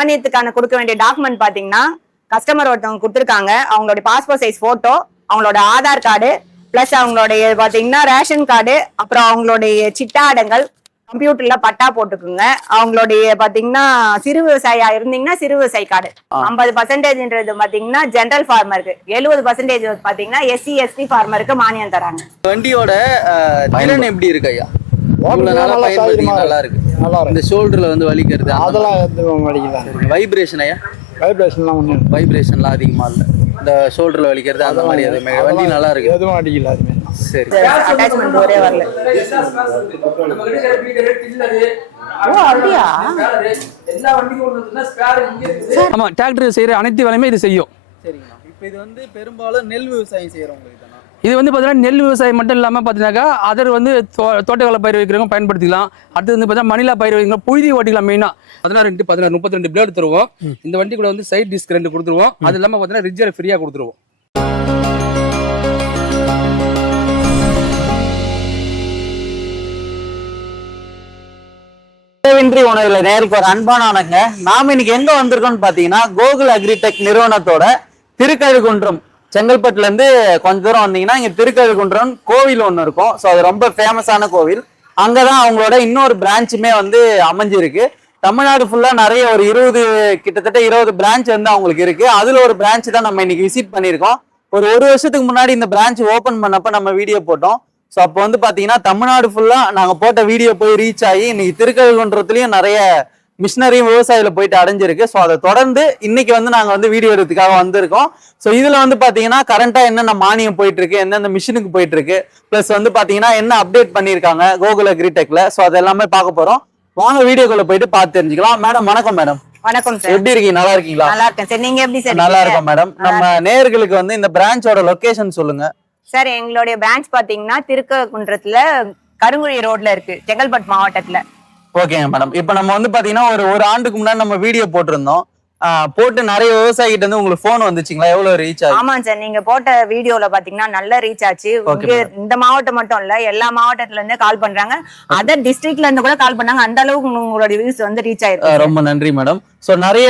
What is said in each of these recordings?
மானியத்துக்கான கொடுக்க வேண்டிய டாக்குமெண்ட் பாத்தீங்கன்னா கஸ்டமர் ஒருத்தவங்க கொடுத்துருக்காங்க. அவங்களோட பாஸ்போர்ட் சைஸ் போட்டோ, அவங்களோட ஆதார் கார்டு, பிளஸ் அவங்களுடைய பாத்தீங்கன்னா ரேஷன் கார்டு, அப்புறம் அவங்களுடைய சிட்டாடங்கள், கம்ப்யூட்டர்ல பட்டா போட்டுக்குங்க. அவங்களுடைய பாத்தீங்கன்னா சிறு விவசாயியா இருந்தீங்கன்னா சிறு விவசாயி கார்டு 50% பாத்தீங்கன்னா ஜெனரல் ஃபார்மருக்கு, 70% பாத்தீங்கன்னா SC ST ஃபார்மருக்கு மானியம் தராங்க. வண்டியோட திறன் எப்படி இருக்கு ஐயா? நல்லா இருக்கு. இந்த ஷோல்டர்ல வந்து வலிக்கிறது அதெல்லாம் எதுவும் வலிக்கல. வைப்ரேஷன் ஐயா? வைப்ரேஷன்லாம் ஒன்றும் வைப்ரேஷன்லாம் அதிகமா இல்லை. இந்த ஷோல்டர்ல வலிக்கிறது அந்த மாதிரி எதுவுமே வண்டி நல்லா இருக்கு. எதுவும் அடிக்கல. அதுமே சரி. அட்டாச்மெண்ட் ஒரே வரல. ஆமா, டிராக்டர் செய்யற அனைத்து வேலையுமே இது செய்யும். சரிங்கண்ணா. இப்போ இது வந்து பெரும்பாலும் நெல் விவசாயம் செய்யறவங்களுக்கு தானே? இது வந்து பார்த்தீங்கன்னா நெல் விவசாயம் மட்டும் இல்லாமல் பார்த்தீங்கன்னாக்கா அதர் வந்து தோட்டக்கால பயிர் வைக்கிறவங்க பயன்படுத்திக்கலாம். அடுத்து வந்து பார்த்தீங்கன்னா மணிலா பயிர் வைக்கிறவங்க புழுதி ஓட்டிக்கலாம். மெயினாக 16 16 32 பிளேடு தருவோம். இந்த வண்டி கூட வந்து சைட் டிஸ்க் 2 கொடுத்துருவோம். அது இல்லாமல் பார்த்தீங்கன்னா ரிஜர் ஃப்ரீயாக கொடுத்துருவோம். உணவுல நேருக்கு ஒரு அன்பானவங்க. நாம இன்னைக்கு எங்க வந்திருக்கோம்னு பாத்தீங்கன்னா கோகுல் அக்ரிடெக் நிறுவனத்தோட திருக்கழுகுன்றம், செங்கல்பட்டுல இருந்து கொஞ்ச தூரம் வந்தீங்கன்னா இங்க திருக்கழுகுன்றம் கோவில் ஒண்ணு இருக்கும். ஸோ அது ரொம்ப ஃபேமஸான கோவில். அங்கதான் அவங்களோட இன்னொரு பிரான்ச்சுமே வந்து அமைஞ்சிருக்கு. தமிழ்நாடு ஃபுல்லா நிறைய ஒரு கிட்டத்தட்ட 20 பிரான்ச் வந்து அவங்களுக்கு இருக்கு. அதுல ஒரு பிரான்ச் தான் நம்ம இன்னைக்கு விசிட் பண்ணியிருக்கோம். ஒரு வருஷத்துக்கு முன்னாடி இந்த பிரான்ச் ஓபன் பண்ணப்ப நம்ம வீடியோ போட்டோம். ஸோ அப்போ வந்து பாத்தீங்கன்னா தமிழ்நாடு ஃபுல்லா நாங்க போட்ட வீடியோ போய் ரீச் ஆகி இன்னைக்கு திருக்கழுகுன்றத்துலயும் நிறைய மிஷினரியும் விவசாயில போயிட்டு அடைஞ்சிருக்கு. ஸோ அதை தொடர்ந்து இன்னைக்கு வந்து நாங்க வந்து வீடியோ எடுக்கிறதுக்காக வந்திருக்கோம். ஸோ இதுல வந்து பாத்தீங்கன்னா கரண்டா என்னென்ன மானியம் போயிட்டு இருக்கு, எந்தெந்த மிஷினுக்கு போயிட்டு இருக்கு, பிளஸ் வந்து பாத்தீங்கன்னா என்ன அப்டேட் பண்ணிருக்காங்க கோகுல் அக்ரிடெக்ல. ஸோ அது எல்லாமே பார்க்க போறோம். வாங்க வீடியோக்குள்ள போயிட்டு பார்த்து தெரிஞ்சுக்கலாம். மேடம் வணக்கம். மேடம் வணக்கம் சார். எப்படி இருக்கீங்க? நல்லா இருக்கீங்களா? நல்லா இருக்கேன் சார். நீங்க எப்படி சார்? நல்லா இருக்கோம் மேடம். நம்ம நேயர்களுக்கு வந்து இந்த பிரான்ச்சோட லொகேஷன் சொல்லுங்க சார். எங்களுடைய பிரான்ச் பாத்தீங்கன்னா திருக்கழுகுன்றத்துல கருங்குழி ரோட்ல இருக்கு, செங்கல்பட்டு மாவட்டத்துல. ஓகேங்க மேடம். இப்ப நம்ம வந்து பாத்தீங்கன்னா ஒரு ஆண்டுக்கு முன்னாடி நம்ம வீடியோ போட்டிருந்தோம். போட்டு நிறைய விவசாயிகிட்ட இருந்து உங்களுக்கு போன் வந்துச்சுங்களா? எவ்வளவு ரீச் ஆச்சு? ஆமா சார், நீங்க போட்ட வீடியோல பாத்தீங்கன்னா நல்ல ரீச் ஆச்சு. இந்த மாவட்டம் மட்டும் இல்ல, எல்லா மாவட்டத்துல இருந்தே கால் பண்றாங்க. அதர் டிஸ்ட்ரிக்ட்ல இருந்து கூட கால் பண்ணாங்க. அந்த அளவுக்கு உங்களோட வியூஸ் வந்து ரீச் ஆயிருக்கு. ரொம்ப நன்றி மேடம். சோ நிறைய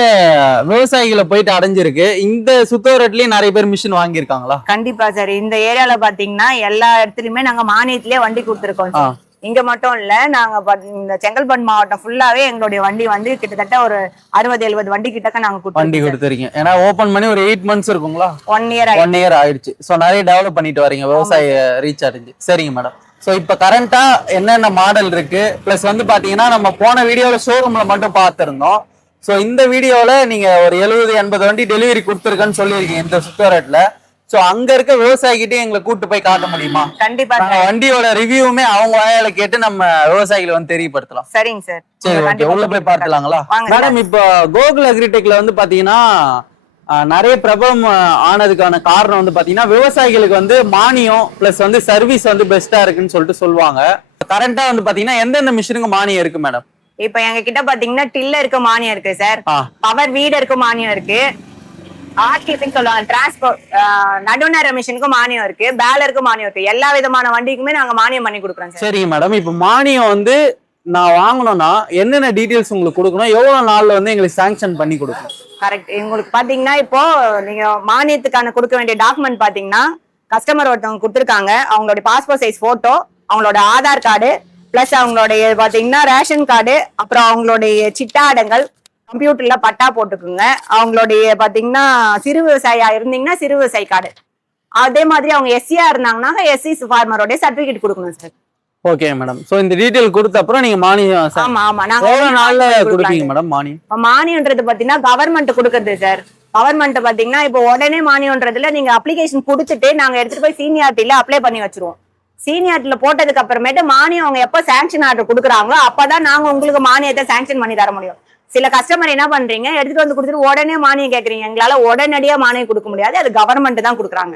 விவசாயிகளை போயிட்டு அடைஞ்சிருக்கு. இந்த சுத்தோரட்லயும் நிறைய பேர் மிஷின் வாங்கியிருக்காங்களா? கண்டிப்பா சார். இந்த ஏரியால பாத்தீங்கன்னா எல்லா இடத்துலயுமே நாங்க மானியத்திலேயே வண்டி கொடுத்துருக்கோம். இங்க மட்டும் இல்ல, நாங்க இந்த செங்கல்பட்டு மாவட்டம் ஃபுல்லாவே எங்களுடைய வண்டி வந்து கிட்டத்தட்ட ஒரு 60-70 வண்டி கிட்டக்க நாங்க வண்டி கொடுத்துருக்கீங்க. ஏன்னா ஓபன் பண்ணி ஒரு 8 months இருக்குங்களா? 1 year ஆயிடுச்சு. சோ நிறைய டெவலப் பண்ணிட்டு வரீங்க, விவசாய ரீச் அடைஞ்சு. சரிங்க மேடம். சோ இப்ப கரண்டா என்னென்ன மாடல் இருக்கு, பிளஸ் வந்து பாத்தீங்கன்னா நம்ம போன வீடியோல ஷோரூம்ல மட்டும் பார்த்திருந்தோம். சோ இந்த வீடியோல நீங்க ஒரு 70-80 வண்டி டெலிவரி கொடுத்துருக்கேன்னு சொல்லியிருக்கீங்க இந்த சுத்தோரட்ல. சோ அங்க இருக்க விவசாயிகிட்டே எங்களை கூட்டு போய் காட்ட முடியுமா? கண்டிப்பா. வண்டியோட ரிவ்யூமே அவங்க வாயால கேட்டு நம்ம விவசாயிகளை வந்து தெரியப்படுத்தலாம். சரிங்க சார். சரி, ஓகே. உள்ள போய் பார்த்துலாங்களா மேடம்? இப்போ கோகுல் அக்ரிடெக்ல வந்து பாத்தீங்கன்னா நிறைய பிரபலம் ஆனதுக்கான காரணம் வந்து பாத்தீங்கன்னா விவசாயிகளுக்கு வந்து மானியம் பிளஸ் வந்து சர்வீஸ் வந்து பெஸ்டா இருக்குன்னு சொல்லிட்டு சொல்லுவாங்க. கரண்டா வந்து பாத்தீங்கன்னா எந்தெந்த மிஷினுக்கு மானியம் இருக்கு மேடம்? இப்ப எங்க கிட்ட பாத்தீங்கன்னா டில்லருக்கு மானியம் இருக்கு சார். பவர் வீடருக்கு மானியம் இருக்கு. சொல்லுவாங்க டிரான்ஸ்போர்ட் நடுநர மிஷினுக்கு மானியம் இருக்கு, பேலருக்கு மானியம் இருக்கு. எல்லா விதமான வண்டிக்குமே நாங்க மானியம் பண்ணி கொடுக்குறோம். சரிங்க மேடம். இப்ப மானியம் வந்து நான் வாங்கணும்னா என்னென்ன டீடைல்ஸ் உங்களுக்கு கொடுக்கணும், எவ்வளவு நாள்ல வந்து எங்களுக்கு சாங்ஷன் பண்ணி கொடுக்கணும்? கரெக்ட். உங்களுக்கு பாத்தீங்கன்னா இப்போ நீங்க மானியத்துக்கான கொடுக்க வேண்டிய டாக்குமெண்ட் பாத்தீங்கன்னா கஸ்டமர் ஒருத்தவங்க கொடுத்துருக்காங்க. அவங்களுடைய பாஸ்போர்ட் சைஸ் போட்டோ, அவங்களோட ஆதார் கார்டு, பிளஸ் அவங்களுடைய பாத்தீங்கன்னா ரேஷன் கார்டு, அப்புறம் அவங்களுடைய சிட்டாடங்கள், கம்ப்யூட்டர்ல பட்டா போட்டுக்குங்க. அவங்களுடைய பாத்தீங்கன்னா சிறு விவசாயியா இருந்தீங்கன்னா சிறு விவசாயி கார்டு, அதே மாதிரி அவங்க SC இருந்தாங்கன்னா SC ஃபார்மரோட சர்டிபிகேட் கொடுக்கணும் சார். Okay madam. சோ இந்த டீடைல் கொடுத்த அப்புறம் நீங்க மானியம் எவ்வளவு நாள்ல கொடுப்பீங்க மேடம்? மானியம்ன்றது பாத்தீங்கன்னா கவர்மெண்ட் கொடுக்குறது சார். கவர்மெண்ட் பாத்தீங்கன்னா இப்போ உடனே மானியம்ன்றதுல நீங்க அப்ளிகேஷன் கொடுத்துட்டு நாங்க எடுத்துட்டு போய் சீனியாரிட்டில அப்ளை பண்ணி வச்சிருவோம். சீனியாரிட்டில போட்டதுக்கு அப்புறமேட்டு மானியம் அவங்க எப்ப சாங்ஷன் ஆர்டர் கொடுக்குறாங்களோ அப்பதான் நாங்க உங்களுக்கு மானியத்தை சாங்ஷன் பண்ணி தர முடியும். சில கஸ்டமர் என்ன பண்றீங்க, எடுத்துட்டு வந்து கொடுத்துட்டு உடனே மானியம் கேக்குறீங்க. எங்களால உடனடியா மானியம் கொடுக்க முடியாது, அது கவர்மெண்ட் தான் கொடுக்குறாங்க.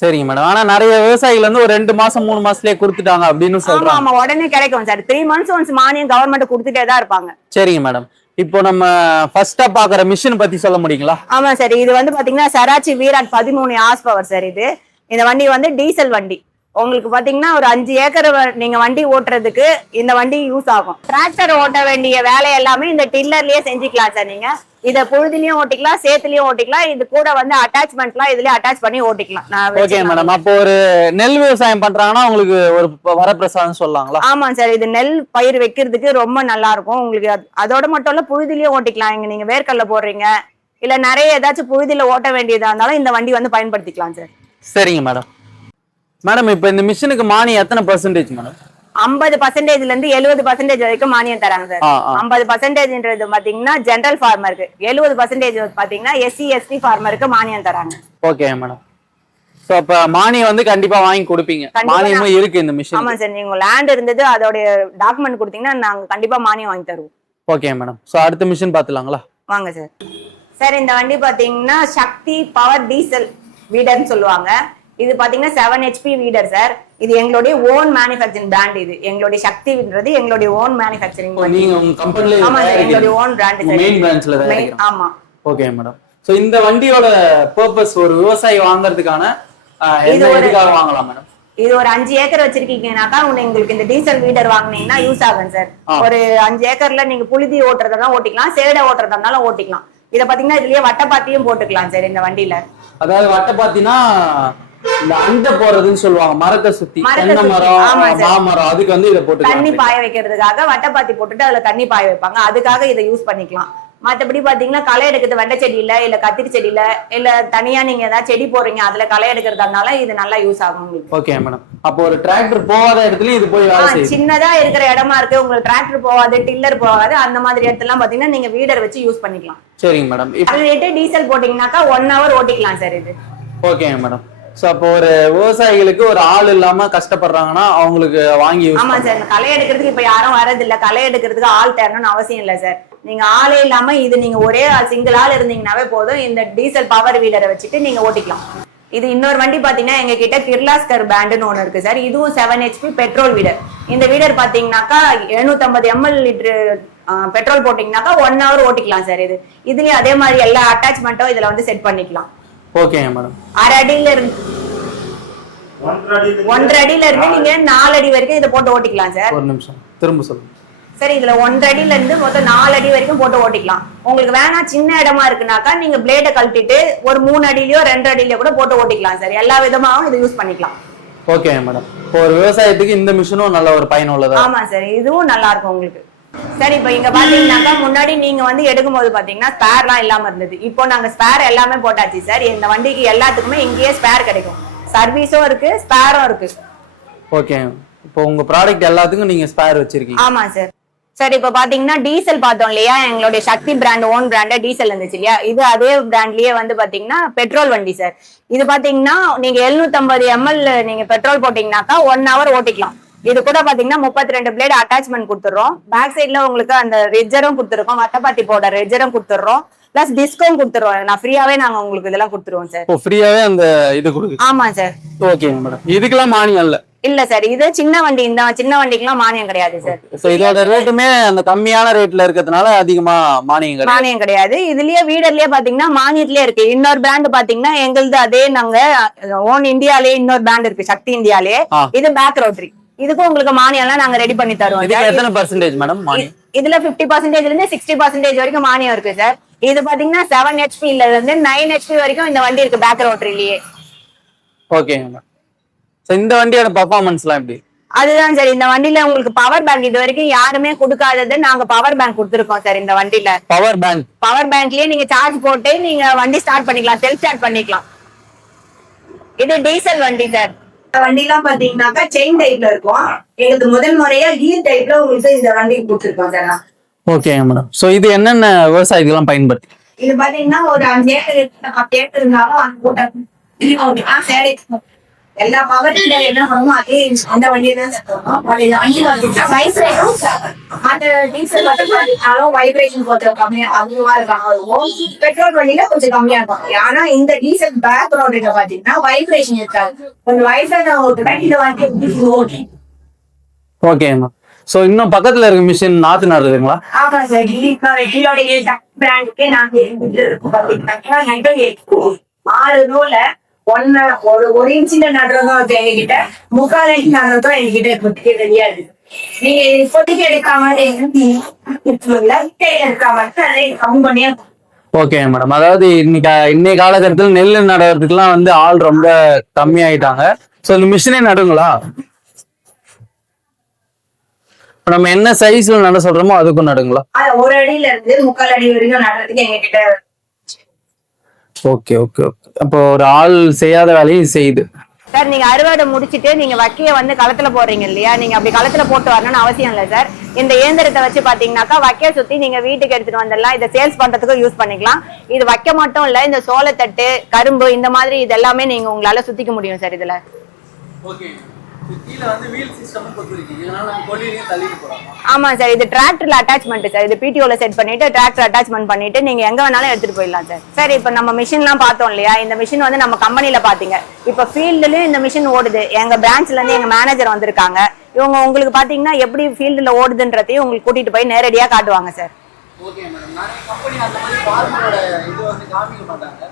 சரிங்க மேடம். ஆனா நிறைய விவசாயிகள் வந்து ஒரு 2 மாசம் 3 மாசத்துலயே கொடுத்துட்டாங்க அப்படின்னு சொல்றாங்க. ஆமா, உடனே கிடைக்கும் சார். 3 months ஒன்ஸ் மானியம் கவர்மெண்ட் கொடுத்துட்டே தான் இருப்பாங்க. சரிங்க மேடம். இப்போ நம்ம ஃபர்ஸ்டா பாக்குற மிஷின் பத்தி சொல்ல முடியுங்களா? ஆமா சார். இது வந்து பாத்தீங்கன்னா சராச்சி வீராட் 13 ஹார்ஸ் பவர் சார். இந்த வண்டி வந்து டீசல் வண்டி. உங்களுக்கு பாத்தீங்கன்னா ஒரு 5 ஏக்கர் நீங்க வண்டி ஓட்டுறதுக்கு இந்த வண்டி யூஸ் ஆகும். டிராக்டர் ஓட்ட வேண்டிய வேலை எல்லாமே இந்த டில்லர்லயே செஞ்சுக்கலாம் சார். நீங்க இத புழுதிலயும் ஓட்டிக்கலாம், சேத்துலயும் ஓட்டிக்கலாம். இது கூட வந்து அட்டாச்மெண்ட்லாம் இதுலயே அட்டாச் பண்ணி ஓட்டிக்கலாம். Okay madam. அப்போ ஒரு நெல் விவசாயம் பண்றாங்கன்னா உங்களுக்கு ஒரு வரப்பிரசாதம் சொல்லலாங்களா? ஆமா சார், இது நெல் பயிர் வைக்கிறதுக்கு ரொம்ப நல்லா இருக்கும் உங்களுக்கு. அதோட மட்டும் இல்ல, புழுதிலயும் ஓட்டிக்கலாம். இங்க நீங்க வேர்க்கடலை போடுறீங்க, இல்ல நிறைய ஏதாச்சும் புழுதில ஓட்ட வேண்டியதா இருந்தாலும் இந்த வண்டி வந்து பயன்படுத்திக்கலாம் சார். சரிங்க மேடம். மேடம் இப்போ இந்த மிஷினுக்கு மானியம் எத்தனை பர்சன்டேஜ் மேடம்? 50%ல இருந்து 70% வரைக்கும் மானியம் தராங்க சார். 50%ன்றது பாத்தீங்கன்னா ஜெனரல் ஃபார்மருக்கு, 70% பாத்தீங்கன்னா SC ST ஃபார்மருக்கு மானியம் தராங்க. Okay madam. சோ அப்ப மானியம் வந்து கண்டிப்பா வாங்கி கொடுப்பீங்க? மானியமும் இருக்கு இந்த மிஷின்? ஆமா சார், நீங்க லேண்ட் இருந்தது அதோட டாக்குமெண்ட் கொடுத்தீங்கன்னா நாங்க கண்டிப்பா மானியம் வாங்கி தருவோம். Okay madam. சோ அடுத்த மிஷின் பாத்துலாங்களா? வாங்க சார். சார் இந்த வண்டி பாத்தீங்கன்னா சக்தி பவர் டீசல் வீடர்னு சொல்லுவாங்க. இது பாத்தீங்கன்னா 7 HP வீடர் சார். இது எங்களுடைய ஓன் மேனுஃபேக்சரிங் பிராண்ட். இது எங்களுடைய சக்தின்றது எங்களுடைய ஓன் மேனுஃபேக்சரிங். நீங்க உங்க கம்பெனில? ஆமா சார், எங்களுடைய ஓன் பிராண்ட் சார். மெயின் பிரான்ச்ல தான் இருக்கு. ஆமா. Okay madam. சோ இந்த வண்டியோட பர்பஸ் ஒரு விவசாயி வாங்குறதுக்கான எதுக்காக வாங்கலாம் மேடம்? இது ஒரு 5 ஏக்கர் வச்சிருக்கீங்கன்னாக்கா உங்களுக்கு இந்த டீசல் வீடர் வாங்குனீங்கன்னா யூஸ் ஆகும் சார். ஒரு 5 ஏக்கர்ல நீங்க புழுதி ஓட்டுறதா ஓட்டிக்கலாம், சேடை ஓட்டுறதா இருந்தாலும் ஓட்டிக்கலாம். இத பாத்தீங்கன்னா இதுலயே வட்டப்பாத்தியும் போட்டுக்கலாம் சார் இந்த வண்டியில. அதாவது வட்டப்பாத்தினா இந்த அண்டை போறதுன்னு சொல்லுவாங்க, மரத்தை சுத்தி தென்னை மரம், மாமரம், அதுக்கு வந்து இதை போட்டு தண்ணி பாய வைக்கிறதுக்காக வட்டப்பாத்தி போட்டுட்டு அதுல தண்ணி பாய வைப்பாங்க. அதுக்காக இதை யூஸ் பண்ணிக்கலாம். மத்தபடி பாத்தீங்கன்னா களை எடுக்கிறது வெண்டை செடியில இல்ல கத்திரி செடியில இல்ல தனியா நீங்க ஏதாவது செடி போடுறீங்க அதுல களை எடுக்கிறதுனால இது நல்லா யூஸ் ஆகும். Okay madam. அப்போ ஒரு டிராக்டர் போகாத இடத்துலயும் இது போய் வேலை செய்யும். சின்னதா இருக்கிற இடமா இருக்கு, உங்களுக்கு டிராக்டர் போகாது, டில்லர் போகாது, அந்த மாதிரி இடத்துல பாத்தீங்கன்னா நீங்க வீடர் வச்சு யூஸ் பண்ணிக்கலாம். சரிங்க மேடம். இப்போ டீசல் போட்டீங்கன்னாக்கா 1 hour ஓட்டிக்கலாம் சார் இது. Okay madam. சோ அப்போ ஒரு விவசாயிகளுக்கு ஒரு ஆள் இல்லாம கஷ்டப்படுறாங்கன்னா அவங்களுக்கு வாங்கி. ஆமா சார், களை எடுக்கிறதுக்கு இப்ப யாரும் வரது இல்ல, களை எடுக்கிறதுக்கு ஆள் தேரணும்னு அவசியம் இல்ல சார். நீங்க ஆளே இல்லாம இது நீங்க ஒரே சிங்கிள் ஆள் இருந்தீங்கன்னாவே போதும், இந்த டீசல் பவர் வீடரை வச்சுட்டு நீங்க ஓட்டிக்கலாம். இது இன்னொரு வண்டி பாத்தீங்கன்னா எங்க கிட்ட கிர்லாஸ்கர் பிராண்டுன்னு ஒண்ணு இருக்கு சார். இதுவும் 7 HP பெட்ரோல் வீடர். இந்த வீடர் பாத்தீங்கன்னாக்கா 750 ml பெட்ரோல் போட்டீங்கன்னாக்கா 1 hour ஓட்டிக்கலாம் சார். இதுலயும் அதே மாதிரி எல்லா அட்டாச்மெண்ட்டும் இதுல வந்து செட் பண்ணிக்கலாம். Okay madam. 1.5 அடியில இருந்து 1.5 அடியில இருந்து நீங்க 4 அடி வரைக்கும் இதை போட்டு ஓட்டிக்கலாம் சார். ஒரு நிமிஷம் திரும்ப சொல்லுங்க சார். இதுல 1.5 அடியில இருந்து மொத்தம் 4 அடி வரைக்கும் போட்டு ஓட்டிக்கலாம். உங்களுக்கு வேணா சின்ன இடமா இருக்குனாக்கா நீங்க பிளேட கழட்டிட்டு ஒரு 3 அடியிலயோ 2 அடியிலயோ கூட போட்டு ஓட்டிக்கலாம் சார். எல்லா விதமாவும் இதை யூஸ் பண்ணிக்கலாம். Okay madam. ஒரு விவசாயத்துக்கு இந்த மிஷினும் நல்ல ஒரு பயனுள்ளதா? ஆமா சார், இதுவும் நல்லா இருக்கும் உங்களுக்கு. சரி, இப்ப இங்க பாத்தீங்கன்னாக்கா முன்னாடி நீங்க வந்து எடுக்கும்போது பாத்தீங்கன்னா ஸ்பேர்லாம் இல்லாம இருந்தது. இப்போ நாங்க ஸ்பேர் எல்லாமே போட்டாச்சு சார். இந்த வண்டிக்கு எல்லாத்துக்குமே இங்கேயே ஸ்பேர் கிடைக்கும். சர்வீஸும் இருக்கு, ஸ்பேரும் இருக்கு. ஓகே. இப்போ உங்க ப்ராடக்ட் எல்லாத்துக்கும் நீங்க ஸ்பேர் வச்சிருக்கீங்க? ஆமா சார். சரி, இப்ப பாத்தீங்கன்னா டீசல் பார்த்தோம் இல்லையா, எங்களுடைய சக்தி பிராண்ட் ஓன் பிராண்ட் டீசல் இருந்துச்சு இல்லையா, இது அதே பிராண்ட்லயே வந்து பாத்தீங்கன்னா பெட்ரோல் வண்டி சார். இது பாத்தீங்கன்னா நீங்க 750 ml நீங்க பெட்ரோல் போட்டீங்கன்னாக்கா 1 hour ஓட்டிக்கலாம். இது கூட பாத்தீங்கன்னா 32 பிளேட் அட்டாச்மெண்ட் கொடுத்துறோம். பேக் சைட்ல உங்களுக்கு அந்த ரெஜரும் கொடுத்துருக்கோம், வட்டப்பாத்தி போட ரெஜரும் கொடுத்துறோம், பிளஸ் டிஸ்கவுண்ட் கொடுத்துருவோம். நான் ஃப்ரீயாவே நாங்க உங்களுக்கு இதெல்லாம் கொடுத்துருவோம் சார். ஓ, ஃப்ரீயாவே அந்த இது கொடுங்க? ஆமா சார். Okay madam. இதுக்கெல்லாம் மானியம் இல்ல? இல்ல சார், இது சின்ன வண்டி, இந்த சின்ன வண்டிக்கெல்லாம் மானியம் கிடையாது சார். சோ இதோட ரேட்டுமே அந்த கம்மியான ரேட்ல இருக்கிறதுனால அதிகமா மானியம் கிடையாது. இதுலயே வீடர்லயே பாத்தீங்கன்னா மானியத்திலே இருக்கு. இன்னொரு பிராண்ட் பாத்தீங்கன்னா எங்களுது அதே நாங்க ஓன் இந்தியாலயே இன்னொரு பிராண்ட் இருக்கு, சக்தி இந்தியாலே. இது பேக் ரோட்டரி. இதுக்கும் உங்களுக்கு மானியம்லாம் நாங்க ரெடி பண்ணி தருவோம். இதுக்கு எத்தனை பர்சன்டேஜ் மேடம் மானியம்? இதுல 50% இருந்து 60% வரைக்கும் மானியம் இருக்கு சார். இது பாத்தீங்கன்னா 7 HP இருந்து 9 HP வரைக்கும் இந்த வண்டி இருக்கு பேக் ரோட்டரிலேயே. Okay madam. சோ இந்த வண்டியோட பெர்ஃபார்மன்ஸ்லாம் எப்படி? அதுதான் சார், இந்த வண்டியில உங்களுக்கு பவர் பேங்க் இது வரைக்கும் யாருமே கொடுக்காதது நாங்க பவர் பேங்க் கொடுத்துருக்கோம் சார். இந்த வண்டியில பவர் பேங்க்லயே நீங்க சார்ஜ் போட்டு நீங்க வண்டி ஸ்டார்ட் பண்ணிக்கலாம், செல்ஃப் ஸ்டார்ட் பண்ணிக்கலாம். இது டீசல் வண்டி சார். வண்டிலாம் பாத்தீங்கன்னாக்கா செயின் டைப்ல இருக்கும். எங்களுக்கு முதல் முறையா கீர் டைப்ல உங்களுக்கு இந்த வண்டி கொடுத்துருக்கோம் சார். Okay madam. சோ இது என்னென்ன விவசாயிகளுக்கு பயன்படுத்தி? இது பாத்தீங்கன்னா ஒரு 5 ஏக்கர் 10 ஏக்கர் இருந்தாலும் அந்த கூட்டம் எல்லா பவர் என்ன பண்ணுமோ அதே அந்த வண்டியை தான் வைப்ரேஷன் கொஞ்சம் கம்மியா அதிகமா இருக்காங்க. பெட்ரோல் வண்டியில கொஞ்சம் கம்மியா இருக்கும். ஆனா இந்த டீசல் பேக் ரோட்ல பாத்தீங்கன்னா வைப்ரேஷன் இருக்காது. கொஞ்சம் வயசான இந்த வண்டி ஓகே. Okay ma'am. சோ இன்னும் பக்கத்துல இருக்க மிஷின் நாத்து நடுறதுங்களா? ஆமா சார், இதோட பிராண்டுக்கே நாங்க 6 ரோல ஒரு இன்ச்சில நடுறதும் அது எங்ககிட்ட, 3/4 இன்ச் நடுறதும் எங்ககிட்ட இப்போதைக்கு ரெடியா இருக்கு. நீங்க இப்போதைக்கு எடுக்காம எடுக்காம அதை கம்மி பண்ணியா. ஓகே மேடம், அதாவது இன்னைய காலகட்டத்தில் நெல் நடுறதுக்குலாம் வந்து ஆள் ரொம்ப கம்மியாயிட்டாங்க. ஸோ இந்த மிஷினே நடுங்களா? இப்ப நம்ம என்ன சைஸ்ல நட சொல்றோமோ அதுக்கும் நடுங்களா? 1 அடியில இருந்து 3/4 அடி வரைக்கும் நடுறதுக்கு எங்ககிட்ட. Okay okay okay. அப்போ ஒரு ஆள் செய்யாத வேலையும் செய்யுது. சார் நீங்க அறுவடை முடிச்சிட்டு நீங்க வக்கைய வந்து களத்துல போடுறீங்க இல்லையா, நீங்க அப்படி களத்துல போட்டு வரணும்னு அவசியம் இல்லை சார். இந்த இயந்திரத்தை வச்சு பாத்தீங்கன்னாக்கா வக்கைய சுத்தி நீங்க வீட்டுக்கு எடுத்துட்டு வந்துடலாம். இதை சேல்ஸ் பண்றதுக்கும் யூஸ் பண்ணிக்கலாம். இது வைக்க மட்டும் இல்ல, இந்த சோளத்தட்டு, கரும்பு, இந்த மாதிரி இது எல்லாமே நீங்க உங்களால சுத்திக்க முடியும் சார் இதுல. ஆமா சார், இது டிராக்டர்ல அட்டாச்மெண்ட் சார். இது பிடிஓல செட் பண்ணிட்டு டிராக்டர் அட்டாச்மெண்ட் பண்ணிட்டு நீங்க எங்க வேணாலும் எடுத்துட்டு போயிடலாம் சார். சார் இப்ப நம்ம மிஷின் எல்லாம் பார்த்தோம் இல்லையா, இந்த மிஷின் வந்து நம்ம கம்பெனில பாத்தீங்க. இப்ப ஃபீல்டுலயும் இந்த மிஷின் ஓடுது. எங்க பிரான்ச்ல இருந்து எங்க மேனேஜர் வந்திருக்காங்க. இவங்க உங்களுக்கு பாத்தீங்கன்னா எப்படி ஃபீல்டுல ஓடுதுன்றதையும் உங்களுக்கு கூட்டிட்டு போய் நேரடியா காட்டுவாங்க சார். ஓகே மேடம், நிறைய கம்பெனி அந்த மாதிரி ஃபார்மரோட இது வந்து காமிக்க மாட்டாங்க.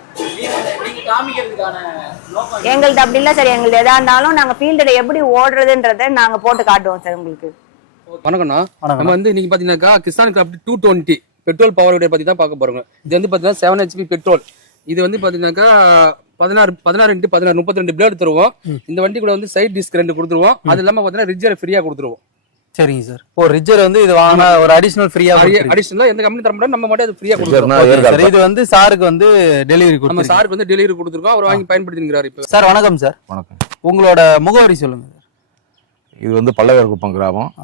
நீங்க காமிக்கிறதுக்கான நோக்கம் எங்கள்ட்ட அப்படி இல்ல சார். எங்களுக்கு எதா இருந்தாலும் நாங்க ஃபீல்டுல எப்படி ஓடுறதுன்றதை நாங்க போட்டு காட்டுவோம் சார் உங்களுக்கு. வணக்கம்ண்ணா. நம்ம வந்து இன்னைக்கு பாத்தீங்கன்னாக்கா கிசான் கிராஃப்ட் 220 பெட்ரோல் பவர் வீடர் பத்தி தான் பார்க்க போறோங்க. இது வந்து பாத்தீங்கன்னா 7 HP பெட்ரோல். இது வந்து பாத்தீங்கன்னாக்கா 16 x 16 32 பிளேடு தருவோம். இந்த வண்டி கூட வந்து சைட் டிஸ்க் 2 கொடுத்துருவோம். அது இல்லாம பாத்தீங்கன்னா ரிஜர் ஃப்ரீயா கொடுத்துருவோம். சரிங்க சார். ஓ, ரிஜர் வந்து இது வாங்கினா ஒரு அடிஷனல் ஃப்ரீயா, அடிஷனலா எந்த கம்பெனி தர மாட்டோம், நம்ம மட்டும் அது ஃப்ரீயா கொடுத்துருவோம். இது வந்து சாருக்கு வந்து டெலிவரி நம்ம சாருக்கு வந்து டெலிவரி கொடுத்துருக்கோம். அவர் வாங்கி பயன்படுத்திக்கிறாரு. இப்போ சார் வணக்கம் சார். வணக்கம். உங்களோட முகவரி சொல்லுங்க சார். இது வந்து பல்லவேற்குப்பம் கிராமம்,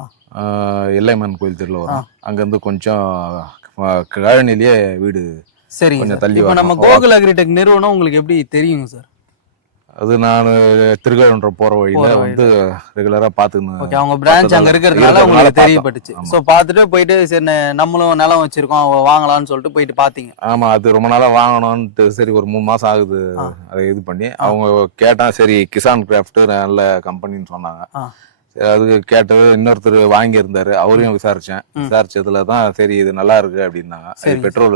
எல்லைமன் கோயில் தெருவில் வரும். அங்கேருந்து கொஞ்சம் கழனிலேயே வீடு. சரி, கொஞ்சம் தள்ளி. இப்போ நம்ம கோகுல் அக்ரிடெக் நிறுவனம் உங்களுக்கு எப்படி தெரியுங்க சார்? அது நான் திருக்கழுக்குன்றம் போற வழியில வந்து ரெகுலரா பாத்துக்கணும். ஓகே, அவங்க பிரான்ச் அங்க இருக்கிறதுனால உங்களுக்கு தெரியப்பட்டுச்சு. சோ பாத்துட்டு போயிட்டு சரி நம்மளும் நிலம் வச்சிருக்கோம் வாங்கலாம்னு சொல்லிட்டு போயிட்டு பாத்தீங்க. ஆமா, அது ரொம்ப நாளா வாங்கணும்னு சரி ஒரு 3 மாசம் ஆகுது. அதை இது பண்ணி அவங்க கேட்டான். சரி, கிசான் கிராஃப்ட் நல்ல கம்பெனின்னு சொன்னாங்க. அதுக்கு கேட்டது இன்னொருத்தர் வாங்கி இருந்தாரு, அவரையும் விசாரிச்சதுலதான் சரி இது நல்லா இருக்கு அப்படின்னாங்க. பெட்ரோல்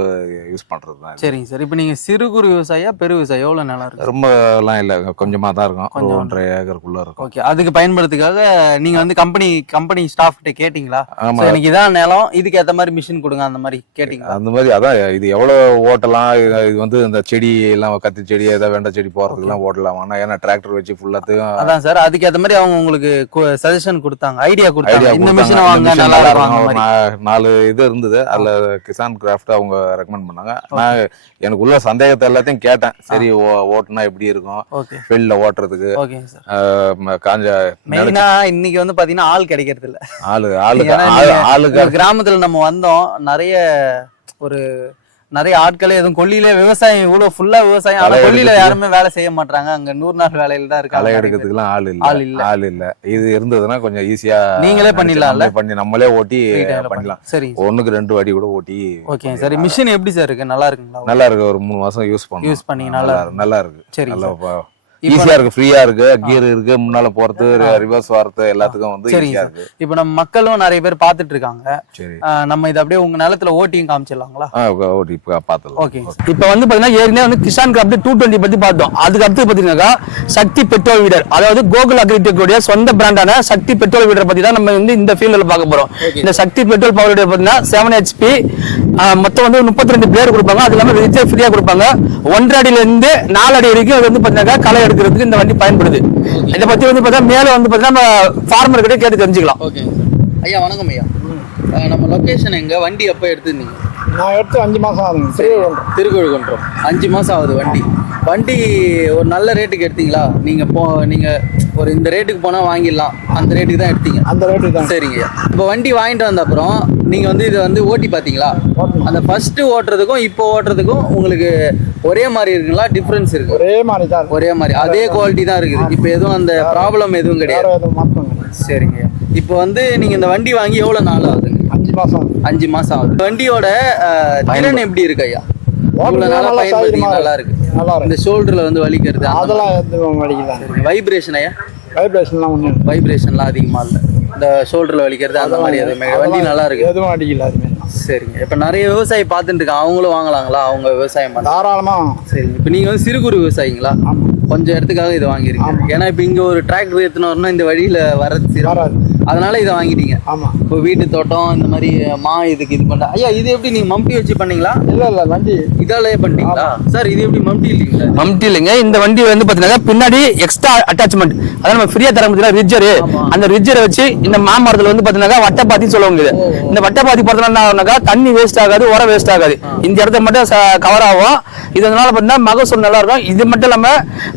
யூஸ் பண்றதுதான். சரிங்க சார். இப்ப நீங்க சிறு குறு விவசாயியா பெரு விவசாயம் எவ்வளவு நல்லா இருக்கு? ரொம்ப எல்லாம் இல்ல, கொஞ்சமா தான் இருக்கும். 1.5 ஏக்கருக்குள்ள இருக்கும். ஓகே, அதுக்கு பயன்படுத்துக்காக நீங்க வந்து கம்பெனி ஸ்டாஃப் கிட்ட கேட்டீங்களா? ஆமா, எனக்கு இதான் நிலம், இதுக்கு ஏத்த மாதிரி மிஷின் கொடுங்க அந்த மாதிரி கேட்டீங்க? அந்த மாதிரி அதான் இது எவ்வளவு ஓட்டலாம், இது வந்து இந்த செடி எல்லாம் கத்தி செடி ஏதாவது வெண்டை செடி போறதுக்கு எல்லாம் ஓட்டலாம். ஆனா ஏன்னா டிராக்டர் வச்சு ஃபுல்லாத்தையும். அதான் சார், அதுக்கு ஏத்த மாதிரி அவங்க உங்களுக்கு சஜஷன் கொடுத்தாங்க, ஐடியா கொடுத்தாங்க. இந்த மிஷினை வாங்க நல்லா இருக்கும். 4 இது இருந்தது. அதுல கிசான் கிராஃப்ட் அவங்க ரெக்கமெண்ட் பண்ணாங்க. நான் எனக்கு உள்ள சந்தேகத்தை எல்லாத்தையும் கேட்டேன். சரி ஓட்டுனா எப்படி இருக்கும் ஃபீல்ட்ல ஓட்டுறதுக்கு. காஞ்ச மெயினா இன்னைக்கு வந்து பாத்தீங்கன்னா ஆள் கிடைக்கிறது இல்ல. ஆளுக்கு கிராமத்துல நம்ம வந்தோம், நிறைய ஆட்களே எதுவும் கொல்லியில விவசாயம் இவ்வளவு ஃபுல்லா விவசாயம், ஆனா கொல்லியில யாருமே வேலை செய்ய மாட்டாங்க. அங்க 100 நாள் வேலையில தான் இருக்கு. களை எடுக்கிறதுக்குலாம் ஆள் இல்ல. இது இருந்ததுன்னா கொஞ்சம் ஈஸியா நீங்களே பண்ணிடலாம்ல. பண்ணி நம்மளே ஓட்டி பண்ணலாம். சரி, 1க்கு 2 வாட்டி கூட ஓட்டி. ஓகே சரி. மிஷின் எப்படி சார் இருக்கு? நல்லா இருக்குங்களா? நல்லா இருக்கு. ஒரு 3 மாசம் யூஸ் பண்ணி நல்லா இருக்கு. சரி, நல்லா ஈஸியா இருக்கு, ஃப்ரீயா இருக்கு, கியர் இருக்கு, முன்னால போறது ரிவர்ஸ் வரது எல்லாத்துக்கும் வந்து ஈஸியா இருக்கு. இப்ப நம்ம மக்களும் நிறைய பேர் பாத்துட்டு இருக்காங்க. சரி, நம்ம இத அப்படியே உங்க நிலத்துல ஓட்டியும் காமிச்சிடலாங்களா? ஓட்டி பாத்துலாம். ஓகே. இப்ப வந்து பாத்தீங்கன்னா ஏற்கனவே வந்து கிசான் கிராஃப்ட் 220 பத்தி பார்த்தோம். அதுக்கு அடுத்து பாத்தீங்கன்னா சக்தி பெட்ரோல் வீடர், அதாவது கோகுல் அக்ரிடெக் உடைய சொந்த பிராண்டான சக்தி பெட்ரோல் வீடர் பத்தி தான் நம்ம வந்து இந்த ஃபீல்ட்ல பார்க்க போறோம். இந்த சக்தி பெட்ரோல் பவர் வீடர் பாத்தீங்கன்னா 7 HP, மொத்தம் வந்து 32 பிளேயர் கொடுப்பாங்க. அது இல்லாம ரிஜர் ஃப்ரீயா கொடுப்பாங்க. 1.5 அடியில இருந்து 4 அடி வரைக்கும் அது வந்து பாத்தீங்கன்னா களை எடுக்கிறதுக்கு இந்த வண்டி பயன்படுது. இதை பத்தி வந்து பார்த்தா மேல வந்து பார்த்தீங்கன்னா நம்ம ஃபார்மர் கிட்ட கேட்டு தெரிஞ்சுக்கலாம். ஓகே ஐயா, வணக்கம் ஐயா. நம்ம லொகேஷன் எங்க? வண்டி எப்போ எடுத்துருந்தீங்க? நான் எடுத்து 5 மாசம் ஆகுது. திருக்கழுக்குன்றம் 5 மாசம் ஆகுது. வண்டி ஒரு நல்ல ரேட்டுக்கு எடுத்தீங்களா? நீங்க ஒரு இந்த ரேட்டுக்கு போனா வாங்கிடலாம் அந்த ரேட்டுக்கு தான் எடுத்தீங்க? அந்த ரேட்டுக்கு தான். சரிங்க. இப்போ வண்டி வாங்கிட்டு வந்த அப்புறம் நீங்க வந்து இதை வந்து ஓட்டி பாத்தீங்களா? அந்த ஃபர்ஸ்ட் ஓட்டுறதுக்கும் இப்போ ஓட்டுறதுக்கும் உங்களுக்கு ஒரே மாதிரி இருக்குங்களா? டிஃபரன்ஸ் இருக்கு? ஒரே மாதிரி தான். ஒரே மாதிரி அதே குவாலிட்டி தான் இருக்குது. இப்போ எதுவும் அந்த ப்ராப்ளம் எதுவும் கிடையாது. சரிங்க. இப்போ வந்து நீங்க இந்த வண்டி வாங்கி எவ்வளவு நாள் ஆகுதுங்க? 5 மாசம் ஆகுது. வண்டியோட திறன் எப்படி இருக்கு ஐயா? இவ்வளவு நாளா பயன்படுத்தி நல்லா இருக்கு. இந்த ஷோல்டர்ல வந்து வலிக்கிறது அதெல்லாம் எதுவும் வலிக்கல. வைப்ரேஷன் ஐயா? வைப்ரேஷன்லாம் ஒண்ணும் வைப்ரேஷன்லாம் அதிகமா இல்ல. இந்த ஷோல்டர்ல வலிக்கிறது அந்த மாதிரி எதுவுமே வண்டி நல்லா இருக்கு. எதுவும் அடிக்கல. அதுமே சரிங்க. இப்ப நிறைய விவசாயி பார்த்துட்டு இருக்காங்க, அவங்களும் வாங்கலாங்களா? அவங்க விவசாயம் பண்ண தாராளமா. சரி. இப்ப நீங்க வந்து சிறு குறு விவசாயிங்களா? கொஞ்சம் இடத்துக்காக இதை வாங்கிருக்கீங்க. ஏன்னா இப்ப இங்க ஒரு டிராக்டர் எடுத்துன்னு வரணும், இந்த வழியில வரது சிரமம். வராது. அதனால இதை வாங்கிட்டீங்க. ஆமா. இப்போ வீட்டு தோட்டம் இந்த மாதிரி இதுக்கு இது பண்ண. ஐயா இது எப்படி நீங்க மம்டி வச்சு பண்ணீங்களா? இல்ல வண்டி இதாலே பண்ணீங்களா சார்? இது எப்படி மம்டி இல்லைங்களா? மம்டி இல்லைங்க. இந்த வண்டி வந்து பாத்தீங்கன்னா பின்னாடி எக்ஸ்ட்ரா அட்டாச்மெண்ட், அதாவது நம்ம ஃப்ரீயா தர முடியல ரிஜ்ஜரு. அந்த ரிஜ்ஜரை வச்சு இந்த மாமரத்துல வந்து பாத்தீங்கன்னா வட்டப்பாத்தி சொல்லுவாங்க. இது இந்த வட்டப்பாத்தி போறதுனால என்ன ஆகுனாக்கா தண்ணி வேஸ்ட் ஆகாது, உரம் வேஸ்ட் ஆகாது. இந்த இடத்த மட்டும் கவர் ஆகும். இதனால பாத்தீங்கன்னா மகசூல் நல்லா இருக்கும். இது மட்டும் இல்லாம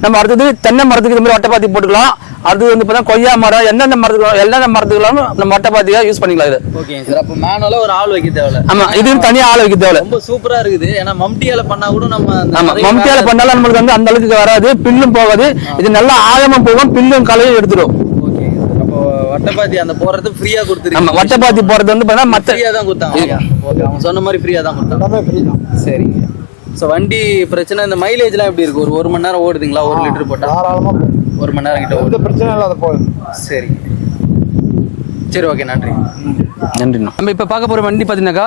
நம்ம அடுத்தது தென்னை மரத்துக்கு இந்த மாதிரி வட்டப்பாத்தி போட்டுக்கலாம். அடுத்து வந்து பாத்தீங்கன்னா கொய்யா மரம், எந்தெந்த மரத்துக்கு நம்ம வட்டப்பாத்தியா யூஸ் பண்ணிக்கலாம். இது ஓகே சார். அப்ப மேனுவலா ஒரு ஆள் வைக்க தேவையில்ல. ஆமா, இது தனியா ஆள் வைக்க தேவையில்ல. ரொம்ப சூப்பரா இருக்குது. ஏன்னா மம்டியால பண்ணா கூட நம்ம மம்டியால பண்ணாலும் நம்மளுக்கு வந்து அந்த அளவுக்கு வராது, பில்லும் போகாது. இது நல்லா ஆழமா போகும், பில்லும் கலையும் எடுத்துடும். ஓகே. அப்போ வட்டப்பாத்தி அந்த போறது ஃப்ரீயா கொடுத்துருக்கீங்க. ஆமா, வட்டப்பாத்தி போறது வந்து பாத்தீங்கன்னா மத்த ஃப்ரீயா தான் கொடுத்தாங்க. ஓகே, அவங்க சொன்ன மாதிரி ஃப்ரீயா தான் கொடுத்தாங்க. எல்லாமே ஃப்ரீ தான். சரிங்க. ஸோ வண்டி பிரச்சனை இந்த மைலேஜ்லாம் எப்படி இருக்கு? ஒரு மணி நேரம் ஓடுதுங்களா? 1 லிட்டர் போட்டா தாராளமா போகும். 1 மணி நேரம் கிட்ட எந்த ஓடுது. பிரச்சனை இல்லாத போகுது. சரி சரி, ஓகே, நன்றி. நன்றி. நம்ம இப்ப பார்க்க போற வண்டி பாத்தீங்கன்னாக்கா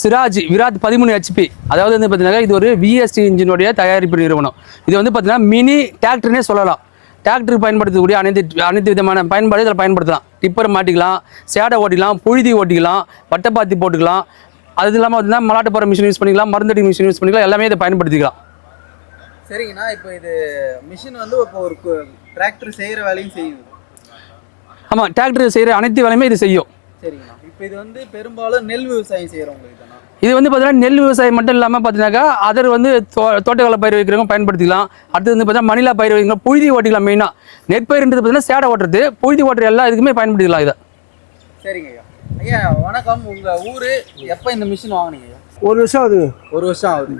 சிராஜ் விராட் 13 HP. அதாவது வந்து பாத்தீங்கன்னா இது ஒரு VST இன்ஜினுடைய தயாரிப்பு நிறுவனம். இது வந்து பாத்தீங்கன்னா மினி டிராக்டர்னே சொல்லலாம். டிராக்டர் பயன்படுத்தக்கூடிய அனைத்து விதமான பயன்பாடு இதில் பயன்படுத்தலாம். டிப்பர் மாட்டிக்கலாம், சேடை ஓட்டிக்கலாம், புழுதி ஓட்டிக்கலாம், வட்டப்பாத்தி போட்டுக்கலாம். அது இல்லாமல் பார்த்தீங்கன்னா மலாட்டு போகிற மிஷின் யூஸ் பண்ணிக்கலாம், மருந்தடி மிஷின் யூஸ் பண்ணிக்கலாம். எல்லாமே இதை பயன்படுத்திக்கலாம். சரிங்கண்ணா. இப்போ இது மிஷின் வந்து இப்போ ஒரு டிராக்டர் செய்கிற வேலையும் செய்யுது. ஆமாம், டிராக்டர் செய்கிற அனைத்து வேலையுமே இது செய்யும். சரிங்கண்ணா. இப்போ இது வந்து பெரும்பாலும் நெல் விவசாயம் செய்கிறவங்களுக்கு தானே? இது வந்து பார்த்தீங்கன்னா நெல் விவசாயம் மட்டும் இல்லாமல் பார்த்தீங்கன்னாக்கா அதர் வந்து தோட்டக்கால பயிர் வைக்கிறவங்க பயன்படுத்திக்கலாம். அடுத்து வந்து பார்த்தீங்கன்னா மணிலா பயிர் வைக்கிறோம், புழுதி ஓட்டிக்கலாம். மெயினாக நெற்பயிர்ன்றது பார்த்தீங்கன்னா சேடை ஓட்டுறது, புழுதி ஓட்டுற எல்லா இதுக்குமே பயன்படுத்திக்கலாம் இதை. சரிங்க ஐயா. ஐயா வணக்கம். உங்கள் ஊர் எப்போ இந்த மிஷின் வாங்கினீங்க ஐயா? 1 வருஷம் ஆகுது. 1 வருஷம் ஆகுது.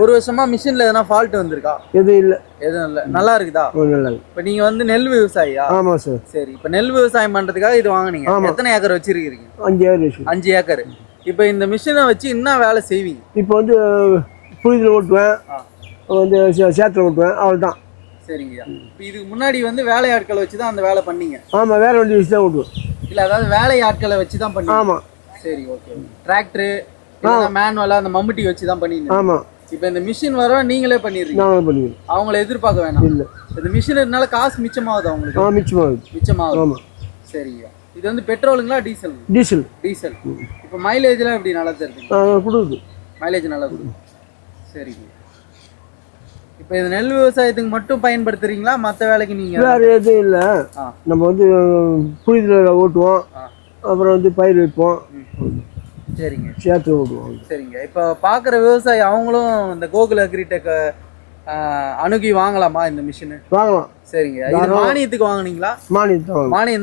1 வருஷமா மிஷினில் எதனா ஃபால்ட் வந்திருக்கா? எதுவும் இல்லை. எதுவும் இல்லை, நல்லா இருக்குதா? நல்லா இருக்கு. இப்போ நீங்கள் வந்து நெல் விவசாயியா? ஆமாம் சார். சரி, இப்போ நெல் விவசாயம் பண்ணுறதுக்காக இது வாங்கினீங்க. எத்தனை ஏக்கர் வச்சிருக்கீங்க? 5 ஏக்கர். 5 ஏக்கர். இப்போ இந்த மிஷினை வச்சு என்ன வேலை செய்வீங்க? இப்போ வந்து புழுதியில் ஓட்டுவேன், வந்து சேத்துல ஓட்டுவேன், அவ்வளோதான். சரிங்கய்யா. இப்போ இதுக்கு முன்னாடி வந்து வேலை ஆட்களை வச்சு தான் அந்த வேலை பண்ணீங்க? ஆமாம், வேற வண்டி வச்சு தான் ஓட்டுவேன். இல்லை, அதாவது வேலை ஆட்களை வச்சு தான் பண்ணி? ஆமாம். சரி, ஓகே. டிராக்டரு மேனுவலாக அந்த மம்முட்டி வச்சு தான் பண்ணிங்க? ஆமாம். இப்போ இந்த மிஷின் வர நீங்களே பண்ணிடுறீங்க? நாங்களே பண்ணிடுவோம். அவங்கள எதிர்பார்க்க வேணாம்? இல்லை. இந்த மிஷின் இருந்தால காசு மிச்சமாகுது அவங்களுக்கு? மிச்சமாகுது. மிச்சமாகுது. ஆமாம். சரிங்கய்யா. இது வந்து பெட்ரோலுங்களா டீசல்? டீசல். டீசல். இப்போ மைலேஜ்லாம் எப்படி நல்லா தருது? கொடுக்குது. மைலேஜ் நல்லா கொடுக்குது. சரிங்க. இப்போ இது நெல் விவசாயத்துக்கு மட்டும் பயன்படுத்துறீங்களா, மற்ற வேலைக்கு நீங்கள்? வேறு எதுவும் இல்லை. நம்ம வந்து புழுதியில் ஓட்டுவோம், அப்புறம் வந்து பயிர் வைப்போம். சரிங்க. சேத்துல ஓட்டுவோம். சரிங்க. இப்போ பார்க்குற விவசாயி அவங்களும் இந்த கோகுல் அக்ரிடெக் அணுகி வாங்கலாமா இந்த மிஷினு? வாங்கலாம். சரிங்க. இது மானியத்துக்கு வாங்குனீங்களா? மானியம்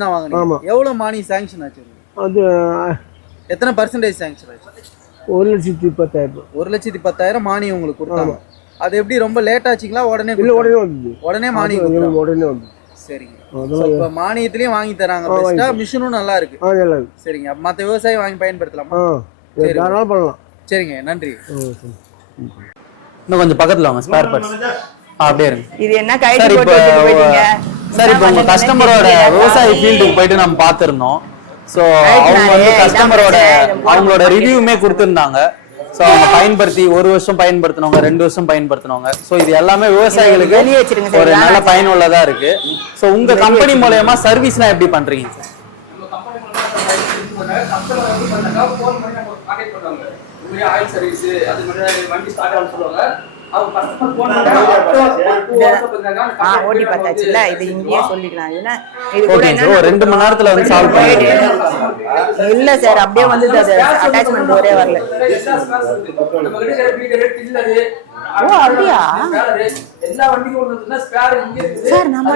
தான் வாங்குனீங்க. எவ்வளோ மானியம் சாங்ஷன் ஆச்சு? அது எத்தனை பர்சன்டேஜ் சாங்ஷன் ஆச்சு? 1,10,000. 1,10,000 மானியம் உங்களுக்கு கொடுத்தாங்க. அது எப்படி ரொம்ப லேட் ஆச்சுங்களா? உடனே உடனே வந்து உடனே மானியம் உடனே வந்து. சரிங்க. இப்போ மானியத்திலயும் வாங்கி தராங்க. பெஸ்டா மிஷினும் நல்லா இருக்கு. சரிங்க. மற்ற விவசாயி வாங்கி பயன்படுத்தலாமா? தாராளமா பண்ணலாம். சரிங்க, நன்றி. இன்னும் கொஞ்சம் பக்கத்துல வாங்க. ஸ்பேர் பார்ட்ஸ் அப்படியே இருங்க. இது என்ன கைது போட்டு போயிட்டீங்க? சார், இப்போ உங்க கஸ்டமரோட விவசாய ஃபீல்டுக்கு போயிட்டு நம்ம பார்த்துருந்தோம். ஸோ அவங்க வந்து கஸ்டமரோட அவங்களோட ரிவ்யூமே கொடுத்துருந்தாங்க. ஸோ அவங்க பயன்படுத்தி 1 வருஷம் பயன்படுத்தினவங்க, 2 வருஷம் பயன்படுத்தினவங்க. ஸோ இது எல்லாமே விவசாயிகளுக்கு ஒரு நல்ல பயனுள்ளதா இருக்கு. ஸோ உங்க கம்பெனி மூலமா சர்வீஸ்லாம் எப்படி பண்றீங்க சார்? ஆயில் சர்வீஸ் அது மாதிரி வண்டி ஸ்டார்ட் ஆகும் சொல்லுவாங்க. ஓட்டி பார்த்தாச்சுல்ல, இது இங்கேயே சொல்லிக்கலாம். இது கூட 2 மணி நேரத்துல வந்து சால்வ் பண்ணிடுங்க. இல்ல சார், அப்படியே வந்து அட்டாச்மெண்ட் ஒரே வரல. ஓ அப்படியா எல்லா வண்டிக்கும் ஸ்பேர் இங்க இருக்கு சார். நம்ம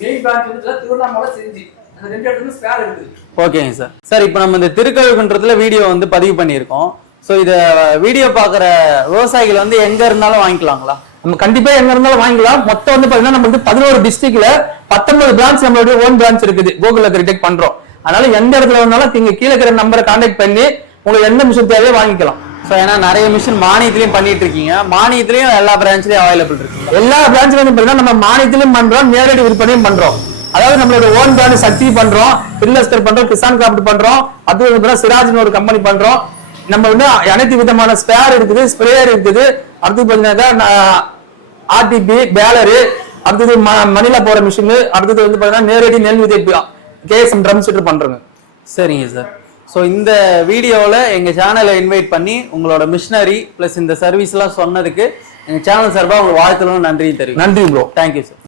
மெயின் பிரான்ச் வந்து திருவண்ணாமலை செஞ்சு அந்த 2 இடத்துல ஸ்பேர் இருக்கு. ஓகேங்க சார். சார், இப்போ நம்ம இந்த திருக்கழுகுன்றத்துல வீடியோ வந்து பதிவு பண்ணியிருக்கோம். ஸோ இதை வீடியோ பார்க்குற விவசாயிகள் வந்து எங்க இருந்தாலும் வாங்கிக்கலாங்களா? நம்ம கண்டிப்பா எங்க இருந்தாலும் வாங்கிக்கலாம். மொத்தம் வந்து பாத்தீங்கன்னா நம்ம வந்து 11 டிஸ்ட்ரிக்ட்ல 19 பிரான்ச் நம்மளுடைய ஓன் பிரான்ச் இருக்குது. கோகுல் அக்ரிடெக் பண்றோம். அதனால எந்த இடத்துல வந்தாலும் நீங்க கீழே இருக்கிற நம்பரை கான்டாக்ட் பண்ணி உங்களுக்கு எந்த மிஷின் தேவையோ வாங்கிக்கலாம். ஸோ ஏன்னா நிறைய மிஷின் மானியத்திலையும் பண்ணிட்டு இருக்கீங்க. மானியத்திலையும் எல்லா பிரான்ச்லயும் அவைலபிள் இருக்கு. எல்லா பிரான்ச்லயும் பாத்தீங்கன்னா நம்ம மானியத்திலையும் பண்றோம், நேரடி விற்பனையும் பண்றோம். அதாவது நம்மளோட ஓன் பிராண்ட் சக்தி பண்றோம், கிர்லோஸ்கர் பண்றோம், கிசான் கிராஃப்ட் பண்றோம், அது சிராஜ்னு ஒரு கம்பெனி பண்றோம். நம்ம வந்து அனைத்து விதமான ஸ்பேர் இருக்குது, ஸ்ப்ரேயர் இருக்குது. அடுத்து பாத்தீங்கன்னா ஆர்டிபி பேலரு, அடுத்தது மணிலா போற மிஷின், அடுத்தது வந்து பாத்தீங்கன்னா நேரடி நெல் விதைப்பு கேஎஸ்எம் ட்ரம் செட்டர் பண்றோங்க. சரிங்க சார். ஸோ இந்த வீடியோவில் எங்கள் சேனலை இன்வைட் பண்ணி உங்களோட மிஷினரி ப்ளஸ் இந்த சர்வீஸ்லாம் சொன்னதுக்கு எங்கள் சேனல் சார்பாக உங்களுக்கு வாழ்த்துலும் நன்றி தெரியும். நன்றி ப்ரோ. Thank you sir.